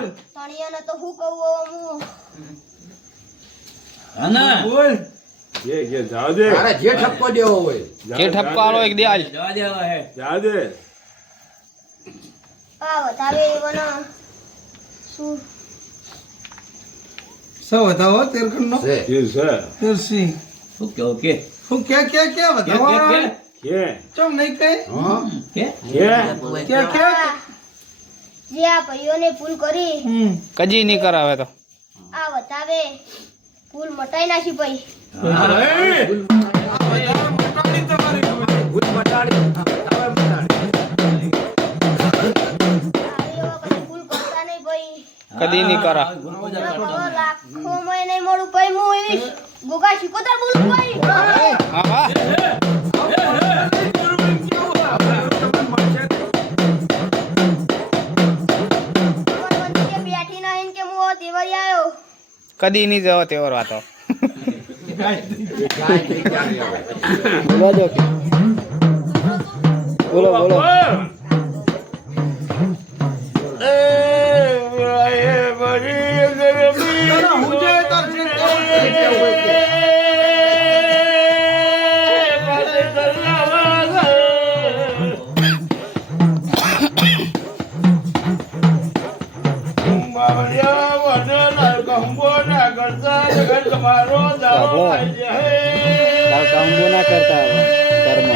તણિયાને તો હું કહું હું આના બોલ કે જા દે તારે જે ઠપકો દેવો હોય જે ઠપકો આલો એક દે આલ જવા દેવા હે જા દે આ વધારે એવાનો શું સૌ બતાવો તેરખંડ નો છે કે છે તેરસી ઓકે ઓકે હું કે બતાવો કે ચમ નહીં કઈ હા કે કે જે આ ભાઈઓને ભૂલ કરી કજી નહીં કરાવે તો આ વધારે ભૂલ મટાઈ નાખી ભાઈ ભૂત મટાડી હવે મટાડી આવી વખતે ભૂલ કરતા નહીં ભાઈ કદી નહીં કરા લાખો માં નહીં મળું ભાઈ હું એવી ગોગા શીખોતર બોલું ભાઈ હા વાહ બેઠી નહીં કે હું તેવરી આવ્યો કદી નહીં જવો તેવર વાતો બોલો બોલો એ બડી ગરમી હું જે તાર જે ના કરતા કર્મ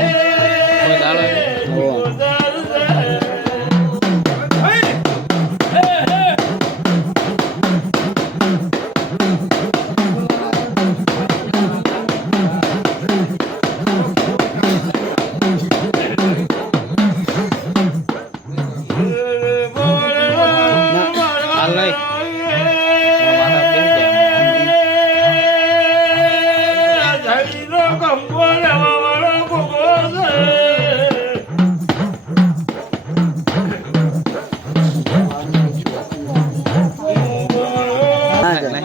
હાલ નહીં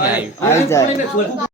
નહીં આવ્યું સોળ